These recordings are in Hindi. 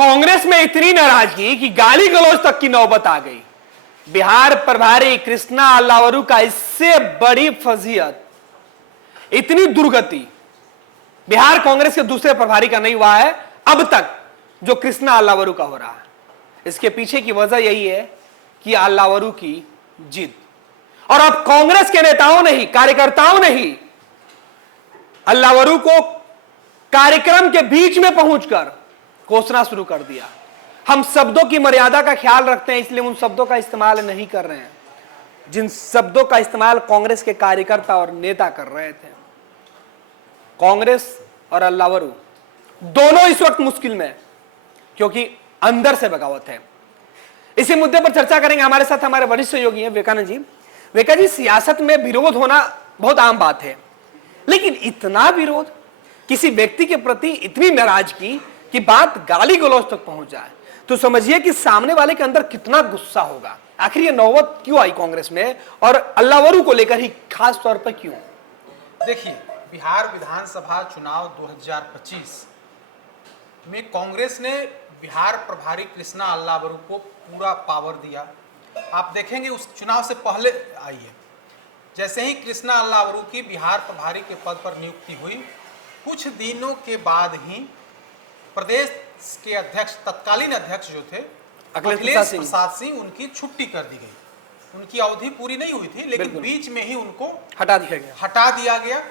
कांग्रेस में इतनी नाराजगी कि गाली गलौज तक की नौबत आ गई। बिहार प्रभारी कृष्णा अल्लावरू का इससे बड़ी फजीयत, इतनी दुर्गति बिहार कांग्रेस के दूसरे प्रभारी का नहीं हुआ है अब तक जो कृष्णा अल्लावरू का हो रहा है। इसके पीछे की वजह यही है कि अल्लावरू की जिद, और अब कांग्रेस के नेताओं ने ही, कार्यकर्ताओं ने ही अल्लावरू को कार्यक्रम के बीच में पहुंचकर कोसना शुरू कर दिया। हम शब्दों की मर्यादा का ख्याल रखते हैं, इसलिए उन शब्दों का इस्तेमाल नहीं कर रहे हैं जिन शब्दों का इस्तेमाल कांग्रेस के कार्यकर्ता और नेता कर रहे थे। कांग्रेस और अल्लावरू दोनों इस वक्त मुश्किल में, क्योंकि अंदर से बगावत है। इसी मुद्दे पर चर्चा करेंगे। हमारे साथ हमारे वरिष्ठ सहयोगी हैं विवेकानंद जी। विवेका जी, सियासत में विरोध होना बहुत आम बात है, लेकिन इतना विरोध, किसी व्यक्ति के प्रति इतनी नाराजगी कि बात गाली गलौज तक पहुंच जाए, तो समझिए कि सामने वाले के अंदर कितना गुस्सा होगा। आखिर ये नौबत क्यों आई कांग्रेस में, और अल्लावरू को लेकर ही खास तौर पर क्यों? देखिए, बिहार विधानसभा चुनाव 2025 में कांग्रेस ने बिहार प्रभारी कृष्णा अल्लावरू को पूरा पावर दिया। आप देखेंगे उस चुनाव से पहले आई है, जैसे ही कृष्णा अल्लावरू की बिहार प्रभारी के पद पर नियुक्ति हुई, कुछ दिनों के बाद ही प्रदेश के अध्यक्ष, तत्कालीन अध्यक्ष जो थे अखिलेश प्रसाद सिंह, उनकी छुट्टी कर दी गई। उनकी अवधि पूरी नहीं हुई थी, लेकिन बीच में ही उनको हटा दिया गया।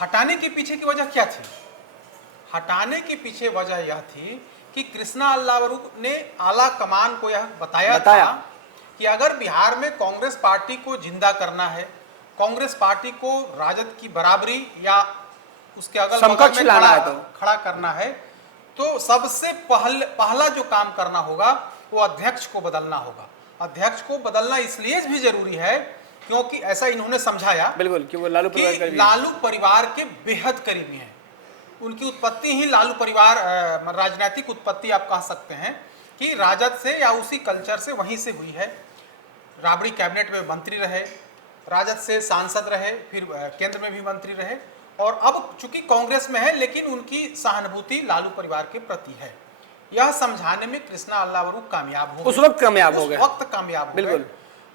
हटाने के पीछे की वजह क्या थी? हटाने के पीछे वजह यह थी कि कृष्णा अल्लावरू ने आला कमान को यह बताया था कि अगर बिहार में कांग्रेस पार्टी को जिंदा करना है, कांग्रेस पार्टी को राजद की बराबरी या उसके अगल बगल में खड़ा करना है, तो सबसे पहला जो काम करना होगा वो अध्यक्ष को बदलना होगा। अध्यक्ष को बदलना इसलिए भी जरूरी है क्योंकि ऐसा इन्होंने समझाया, बिल्कुल, कि वो लालू परिवार के बेहद करीबी हैं। उनकी उत्पत्ति ही लालू परिवार, राजनीतिक उत्पत्ति आप कह सकते हैं कि राजद से या उसी कल्चर से, वहीं से हुई है। राबड़ी कैबिनेट में मंत्री रहे, राजद से सांसद रहे, फिर केंद्र में भी मंत्री रहे, और अब चूंकि कांग्रेस में है लेकिन उनकी सहानुभूति लालू परिवार के प्रति है। यह समझाने में कृष्णा अल्लावरू कामयाब हो गए। उस वक्त कामयाब हो गए, बिल्कुल।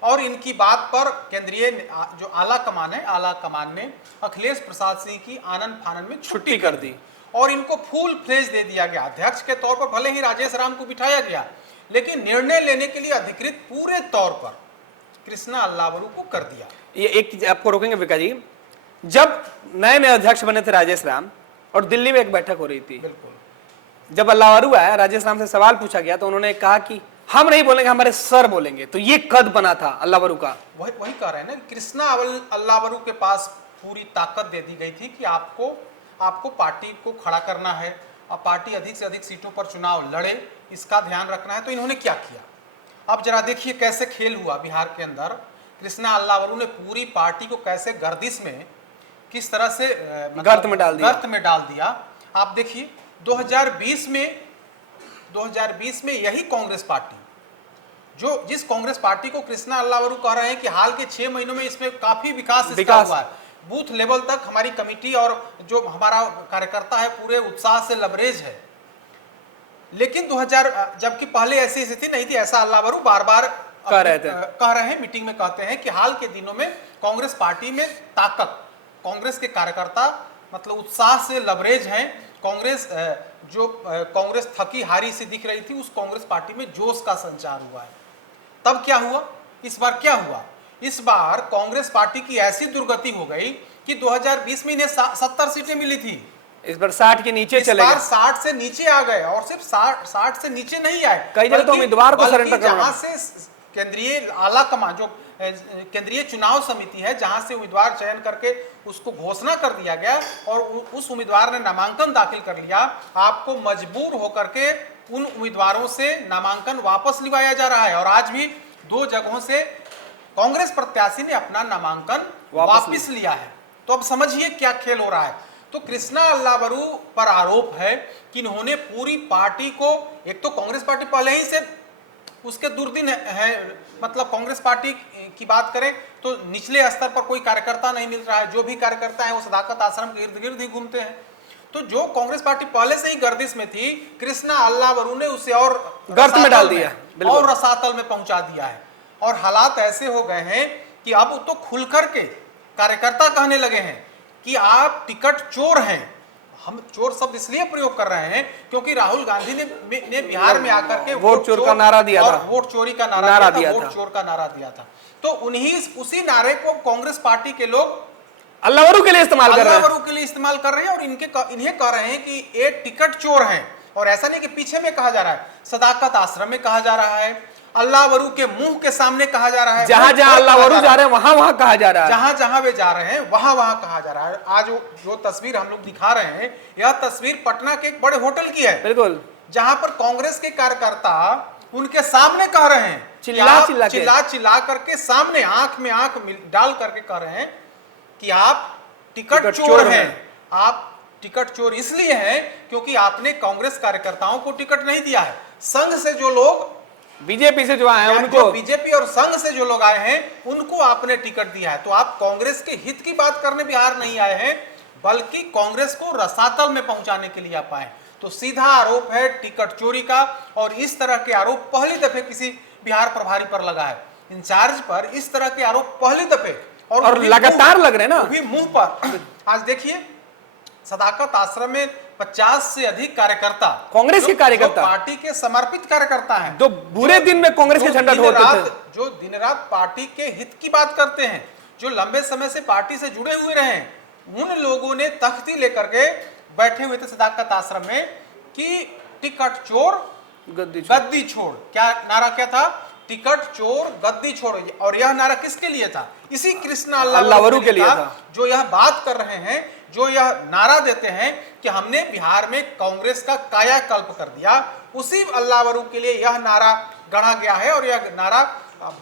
और इनकी बात पर केंद्रीय जो आला कमान ने अखिलेश प्रसाद सिंह की आनन फानन में छुट्टी कर दी और इनको फुल फ्लेज दे दिया गया। अध्यक्ष के तौर पर भले ही राजेश राम को बिठाया गया, लेकिन निर्णय लेने के लिए अधिकृत पूरे तौर पर कृष्णा अल्लावरू को कर दिया। ये एक चीज आपको रोकेंगे विका जी, जब नए अध्यक्ष बने थे राजेश राम, और दिल्ली में एक बैठक हो रही थी, बिल्कुल, जब अल्लावरू आया, राजेश राम से सवाल पूछा गया तो उन्होंने कहा कि हम नहीं बोलेंगे, हमारे सर बोलेंगे। तो ये कद बना था अल्लावरू का। वही कह रहे हैं ना, कृष्णा अल्लावरू के पास पूरी ताकत दे दी गई थी कि आपको पार्टी को खड़ा करना है, अब पार्टी अधिक से अधिक सीटों पर चुनाव लड़े, इसका ध्यान रखना है। तो इन्होंने क्या किया, अब जरा देखिए कैसे खेल हुआ बिहार के अंदर। कृष्णा अल्लावरू ने पूरी पार्टी को कैसे गर्दिश में, किस तरह से गर्त में डाल दिया। आप देखिए 2020 में यही कांग्रेस पार्टी, जिस कांग्रेस पार्टी को कृष्णा अल्लावरू कह रहे हैं कि हाल के 6 महीनों में इसमें काफी विकास हुआ है, बूथ लेवल तक हमारी कमेटी और जो हमारा कार्यकर्ता है पूरे उत्साह से लबरेज है। लेकिन 2000, जबकि पहले ऐसी स्थिति नहीं थी, ऐसा अल्लावरू बार बार कह रहे हैं, मीटिंग में कहते हैं कि हाल के दिनों में कांग्रेस पार्टी में ताकत, कांग्रेस के कार्यकर्ता मतलब उत्साह से लबरेज हैं। कांग्रेस थकी हारी सी दिख रही थी, उस कांग्रेस पार्टी में जोश का संचार हुआ है। तब क्या हुआ, इस बार क्या हुआ? इस बार कांग्रेस पार्टी की ऐसी दुर्गति हो गई कि 2020 में इन्हें 70 सीटें मिली थी, इस बार 60 के नीचे चले गए, 60 से नीचे आ गए। और सिर्फ 60 से नीचे नहीं आए, कई जगह तो उम्मीदवार को सरेंडर करना, जहां से केंद्रीय आला कमान, जो केंद्रीय चुनाव समिति है, जहां से उम्मीदवार चयन करके उसको घोषणा कर दिया गया और उस उम्मीदवार ने नामांकन दाखिल कर लिया, आपको मजबूर होकर के उन उम्मीदवारों से नामांकन वापस लिवाया जा रहा है। और आज भी 2 जगहों से कांग्रेस प्रत्याशी ने अपना नामांकन वापस लिया है। तो अब समझिए क्या खेल हो रहा है। तो कृष्णा अल्लावरू पर आरोप है कि इन्होंने पूरी पार्टी को, एक तो कांग्रेस पार्टी पहले ही से उसके दुर्दिन है, मतलब कांग्रेस पार्टी की बात करें तो निचले स्तर पर कोई कार्यकर्ता नहीं मिल रहा है, जो भी कार्यकर्ता है वो सदाकत आश्रम के इर्द गिर्द ही घूमते हैं। तो जो कांग्रेस पार्टी पहले से ही गर्दिश में थी, कृष्णा अल्लावरू ने उसे और गर्त में डाल दिया, बिल्कुल। और रसातल में पहुंचा दिया है। और हालात ऐसे हो गए हैं कि अब तो खुलकर के कार्यकर्ता कहने लगे हैं कि आप टिकट चोर हैं। हम चोर शब्द इसलिए प्रयोग कर रहे हैं क्योंकि राहुल गांधी ने बिहार में आकर के वोट चोर का नारा दिया था, वोट चोरी का नारा दिया था, वोट चोर का नारा दिया था। तो उसी नारे को कांग्रेस पार्टी के लोग अल्लावरू के लिए इस्तेमाल कर रहे हैं, अल्लावरू के लिए इस्तेमाल कर रहे हैं और इन्हें कह रहे हैं कि ये टिकट चोर हैं। और ऐसा नहीं कि पीछे में कहा जा रहा है, सदाकत आश्रम में कहा जा रहा है, अल्लावरू के मुंह के सामने कहा जा रहा है, जहां जहां अल्लावरू जा रहे हैं वहां वहां कहा जा रहा है, जहां जहां वे जा रहे हैं वहां वहां कहा जा रहा है। आज जो तस्वीर हम लोग दिखा रहे हैं, यह तस्वीर पटना के एक बड़े होटल की है, बिल्कुल, जहां पर कांग्रेस के कार्यकर्ता उनके सामने कह रहे हैं, चिल्ला करके सामने आंख में आंख डाल करके कह रहे हैं कि आप टिकट चोर हैं। आप टिकट चोर इसलिए हैं क्योंकि आपने कांग्रेस कार्यकर्ताओं को टिकट नहीं दिया है। संघ से जो लोग, बीजेपी से जो आए हैं उनको, बीजेपी और संघ से जो लोग आए हैं उनको आपने टिकट दिया है। तो आप कांग्रेस के हित की बात करने बिहार नहीं आए हैं, बल्कि कांग्रेस को रसातल में पहुंचाने के लिए आप आए। तो सीधा आरोप है टिकट चोरी का। और इस तरह के आरोप पहली दफे किसी बिहार प्रभारी पर लगा है, इंचार्ज पर इस तरह के आरोप पहली दफे और लगातार लग रहे हैं ना, भी मुंह पर। आज देखिए, सदाकत आश्रम में 50 से अधिक कार्यकर्ता, कांग्रेस के कार्यकर्ता, पार्टी के समर्पित कार्यकर्ता हैं, जो बुरे दिन में कांग्रेस के झंडा ढोते थे, जो दिन रात पार्टी के हित की बात करते हैं, जो लंबे समय से पार्टी से जुड़े हुए रहे, उन लोगों ने तख्ती लेकर के बैठे हुए थे सदाकत आश्रम में कि टिकट चोर गद्दी छोड़। क्या नारा क्या था? टिकट चोर गद्दी छोड़। और यह नारा किसके लिए था? इसी कृष्णा अल्लावरू के लिए था, जो यह बात कर रहे हैं, जो यह नारा देते हैं कि हमने बिहार में कांग्रेस का कायाकल्प कर दिया। उसी अल्लावरू के लिए यह नारा गढ़ा गया है। और यह नारा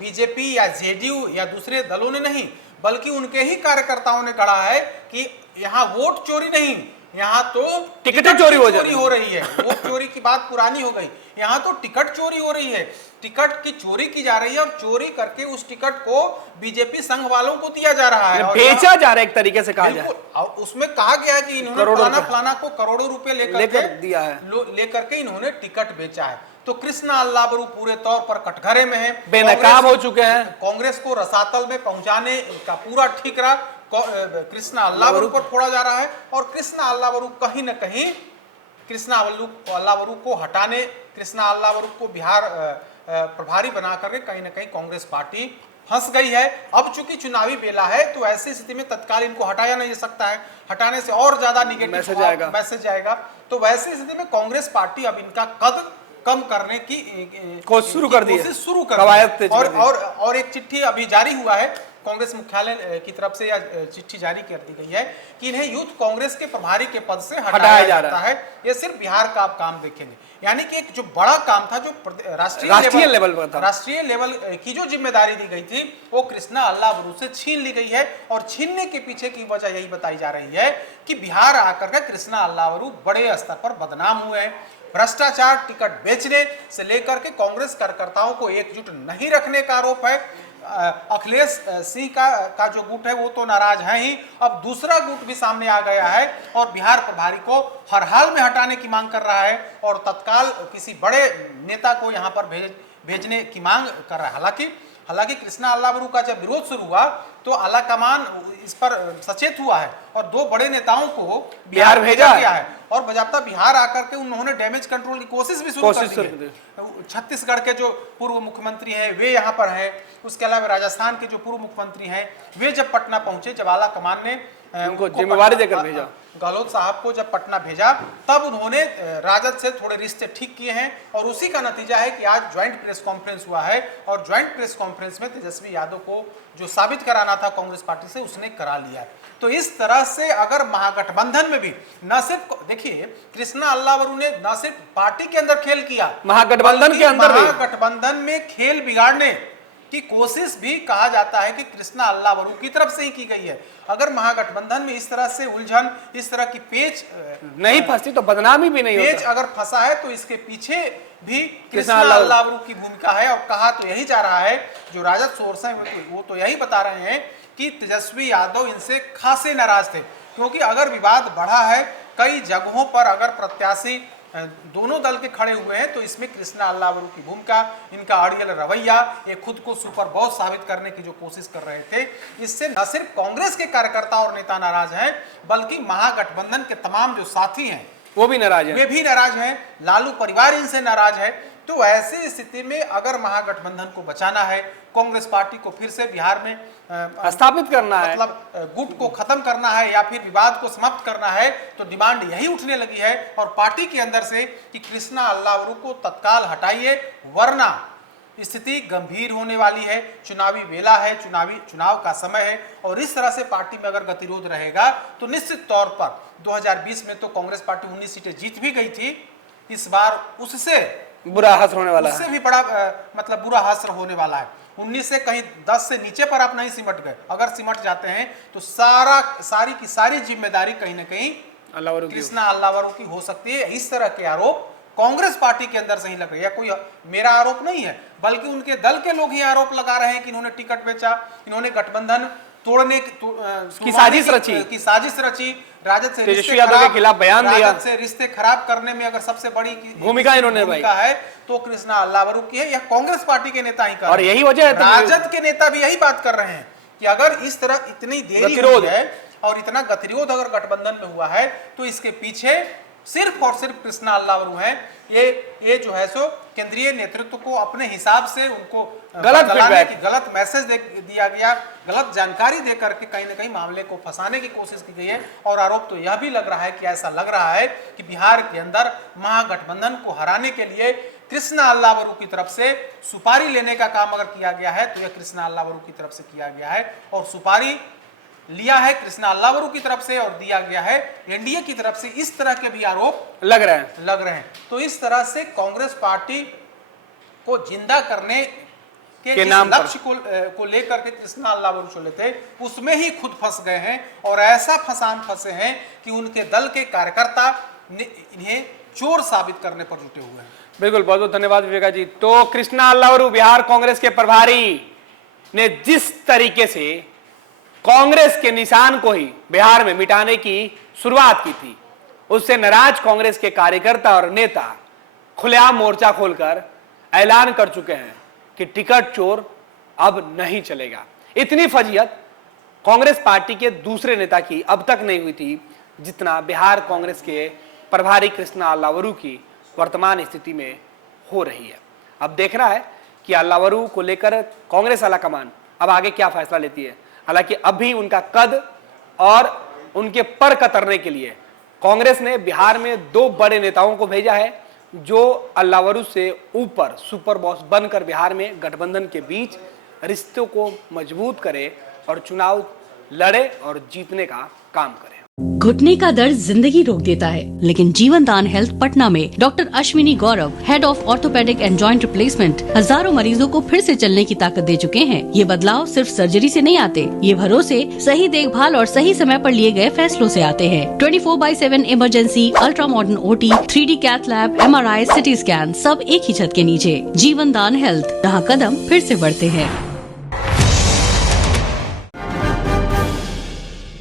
बीजेपी या जेडीयू या दूसरे दलों ने नहीं, बल्कि उनके ही कार्यकर्ताओं ने गढ़ा है कि यहाँ वोट चोरी नहीं, यहाँ तो टिकट चोरी हो रही है। वोट चोरी की बात पुरानी हो गई, यहाँ तो टिकट चोरी हो रही है। टिकट की चोरी की जा रही है और चोरी करके उस टिकट को बीजेपी संघ वालों को दिया जा रहा है, बेचा जा रहा है एक तरीके से कहा जाए। और उसमें कहा गया है कि इन्होंने फलाना को करोड़ों रुपए लेकर दिया है, लेकर के इन्होंने टिकट बेचा है। तो कृष्णा अल्लावरू पूरे तौर पर कटघरे में है, बेनकाब हो चुके हैं। कांग्रेस को रसातल में पहुंचाने का पूरा ठिकरा कृष्णा अल्लावरू पर फोड़ा जा रहा है। और कृष्णा अल्लावरू कहीं न कहीं कृष्णा अल्लावरू को हटाने, कृष्णा अल्लावरू को बिहार प्रभारी बना करके कहीं न कहीं कांग्रेस पार्टी फंस गई है। अब चूंकि चुनावी बेला है, तो ऐसी स्थिति में तत्काल इनको हटाया नहीं जा सकता है, हटाने से और ज्यादा निगेटिव मैसेज आएगा। तो वैसी स्थिति में कांग्रेस पार्टी अब इनका कद कम करने की कोशिश शुरू कर दी है। और एक चिट्ठी अभी जारी हुआ है, कांग्रेस मुख्यालय की तरफ से यह चिट्ठी जारी कर दी गई है कि इन्हें यूथ कांग्रेस के प्रभारी के पद से हटाया जाता है। ये सिर्फ बिहार का आप काम देखेंगे, यानी कि एक जो बड़ा काम था, जो राष्ट्रीय लेवल पर था, राष्ट्रीय लेवल की जो जिम्मेदारी दी गई थी, वो कृष्णा अल्लावरू से छीन ली गई है। और छीनने के पीछे की वजह यही बताई जा रही है कि बिहार आकर के कृष्णा अल्लावरू बड़े स्तर पर बदनाम हुए हैं। भ्रष्टाचार, टिकट बेचने से लेकर के कांग्रेस कार्यकर्ताओं को एकजुट नहीं रखने का आरोप है। अखिलेश सिंह का जो गुट है वो तो नाराज है ही, अब दूसरा गुट भी सामने आ गया है और बिहार प्रभारी को हर हाल में हटाने की मांग कर रहा है और तत्काल किसी बड़े नेता को यहाँ पर भेजने की मांग कर रहा है। हालांकि कृष्णा अल्लावरू का जब विरोध शुरू हुआ तो आलाकमान इस पर सचेत हुआ है और दो बड़े नेताओं को बिहार भेजा गया है। और बजाबता बिहार आकर के उन्होंने डैमेज कंट्रोल की कोशिश भी शुरू कर दी है। छत्तीसगढ़ के जो पूर्व मुख्यमंत्री हैं वे यहाँ पर हैं, उसके अलावा राजस्थान के जो पूर्व मुख्यमंत्री हैं वे जब पटना पहुंचे, जब आलाकमान ने उनको जिम्मेवारी देकर भेजा, गहलोत साहब को जब पटना भेजा, तब उन्होंने राजद से थोड़े रिश्ते ठीक किए हैं। और उसी का नतीजा है कि आज ज्वाइंट प्रेस कॉन्फ्रेंस हुआ है और ज्वाइंट प्रेस कॉन्फ्रेंस में तेजस्वी यादव को जो साबित कराना था कांग्रेस पार्टी से, उसने करा लिया। तो इस तरह से अगर महागठबंधन में भी न सिर्फ, देखिए कृष्णा अल्लावरू ने न सिर्फ पार्टी के अंदर खेल किया, महागठबंधन के अंदर महागठबंधन में खेल बिगाड़ने की कोशिश भी कहा जाता है कि कृष्णा अल्लावरू की तरफ से ही की गई है। अगर महागठबंधन में इस तरह से उलझन, इस तरह की पेच नहीं फंसती तो बदनामी भी नहीं पेच अगर फंसा है तो इसके पीछे भी कृष्णा अल्लावरू की भूमिका है। और कहा तो यही जा रहा है, जो राजद सोर्स हैं वो तो यही बता रहे हैं कि तेजस्वी यादव इनसे खासे नाराज थे, क्योंकि अगर विवाद बढ़ा है कई जगहों पर अगर प्रत्याशी दोनों दल के खड़े हुए हैं तो इसमें कृष्णा अल्लावरू की भूमिका, इनका अड़ियल रवैया, ये खुद को सुपर बॉस साबित करने की जो कोशिश कर रहे थे, इससे न सिर्फ कांग्रेस के कार्यकर्ता और नेता नाराज हैं, बल्कि महागठबंधन के तमाम जो साथी हैं वो भी नाराज हैं। वे भी नाराज हैं, लालू परिवार इनसे नाराज है। तो ऐसी स्थिति में अगर महागठबंधन को बचाना है, कांग्रेस पार्टी को फिर से बिहार में स्थापित करना है, मतलब गुट को खत्म करना है या फिर विवाद को समाप्त करना है, तो डिमांड यही उठने लगी है और पार्टी के अंदर से कि कृष्णा अल्लावरू को तत्काल हटाइए, वरना स्थिति गंभीर होने वाली है। चुनावी वेला है, चुनाव का समय है और इस तरह से पार्टी में अगर गतिरोध रहेगा तो निश्चित तौर पर 2020 में तो कांग्रेस पार्टी 19 सीटें जीत भी गई थी, इस बार उससे बुरा हश्र होने वाला है, उससे भी बड़ा मतलब बुरा हश्र होने वाला है। 19 से कहीं 10 से नीचे पर आप नहीं सिमट गए, अगर सिमट जाते हैं तो सारी की सारी जिम्मेदारी कहीं ना कहीं कृष्णा अल्लावरू की हो सकती है। इस तरह के आरोप कांग्रेस पार्टी के अंदर से ही लग रहे हैं, कोई मेरा आरोप नहीं है, बल्कि उनके दल के लोग ही आरोप लगा रहे हैं कि इन्होंने टिकट बेचा, इन्होंने गठबंधन तोड़ने की साजिश रची, राजद से तेजस्वी यादव के खिलाफ बयान दिया, राजद से रिश्ते खराब करने में अगर सबसे बड़ी भूमिका इन्होंने है तो कृष्णा अल्लावरू की है, या कांग्रेस पार्टी के नेता ही कर, और यही वजह है राजद के नेता भी यही बात कर रहे हैं कि अगर इस तरह इतनी देरी हुई है और इतना गतिरोध अगर गठबंधन में हुआ है तो इसके पीछे सिर्फ और सिर्फ कृष्णा अल्लावरू हैं। ये जो है सो केंद्रीय नेतृत्व को अपने हिसाब से उनको गलत मैसेज दिया गया, गलत जानकारी देकर के कहीं ना कहीं मामले को फंसाने की कोशिश की गई है। और आरोप तो यह भी लग रहा है कि ऐसा लग रहा है कि बिहार के अंदर महागठबंधन को हराने के लिए कृष्णा अल्लावरू की तरफ से सुपारी लेने का काम अगर किया गया है तो यह कृष्णा अल्लावरू की तरफ से किया गया है, और सुपारी लिया है कृष्णा अल्लावरू की तरफ से और दिया गया है एनडीए की तरफ से। इस तरह के भी आरोप लग रहे हैं। तो इस तरह से कांग्रेस पार्टी को जिंदा करने के नाम लक्ष्य को लेकर के कृष्णा अल्लावरू चले थे, उसमें ही खुद फंस गए हैं और ऐसा फंसे हैं कि उनके दल के कार्यकर्ता इन्हें चोर साबित करने पर जुटे हुए हैं। बिल्कुल, बहुत बहुत धन्यवाद विवेका जी। तो कृष्णा अल्लावरू बिहार कांग्रेस के प्रभारी ने जिस तरीके से कांग्रेस के निशान को ही बिहार में मिटाने की शुरुआत की थी, उससे नाराज कांग्रेस के कार्यकर्ता और नेता खुलेआम मोर्चा खोलकर ऐलान कर चुके हैं कि टिकट चोर अब नहीं चलेगा। इतनी फजीयत कांग्रेस पार्टी के दूसरे नेता की अब तक नहीं हुई थी जितना बिहार कांग्रेस के प्रभारी कृष्णा अल्लावरू की वर्तमान स्थिति में हो रही है। अब देखना है कि अल्लावरू को लेकर कांग्रेस आला कमान अब आगे क्या फैसला लेती है। हालांकि अभी उनका कद और उनके पर कतरने के लिए कांग्रेस ने बिहार में 2 बड़े नेताओं को भेजा है जो अल्लावरू से ऊपर सुपर बॉस बनकर बिहार में गठबंधन के बीच रिश्तों को मजबूत करे और चुनाव लड़े और जीतने का काम करे। घुटने का दर्द जिंदगी रोक देता है, लेकिन जीवन दान हेल्थ पटना में doctor Ashwini Gaurav, head of orthopaedic and joint replacement, हजारों मरीजों को फिर से चलने की ताकत दे चुके हैं। ये बदलाव सिर्फ सर्जरी से नहीं आते, ये भरोसे, सही देखभाल और सही समय पर लिए गए फैसलों से आते हैं। 24/7 emergency, ultra modern OT, 3D cath lab, MRI, CT scan, सब एक ही छत के नीचे। जीवन दान हेल्थ, जहाँ कदम फिर से बढ़ते हैं।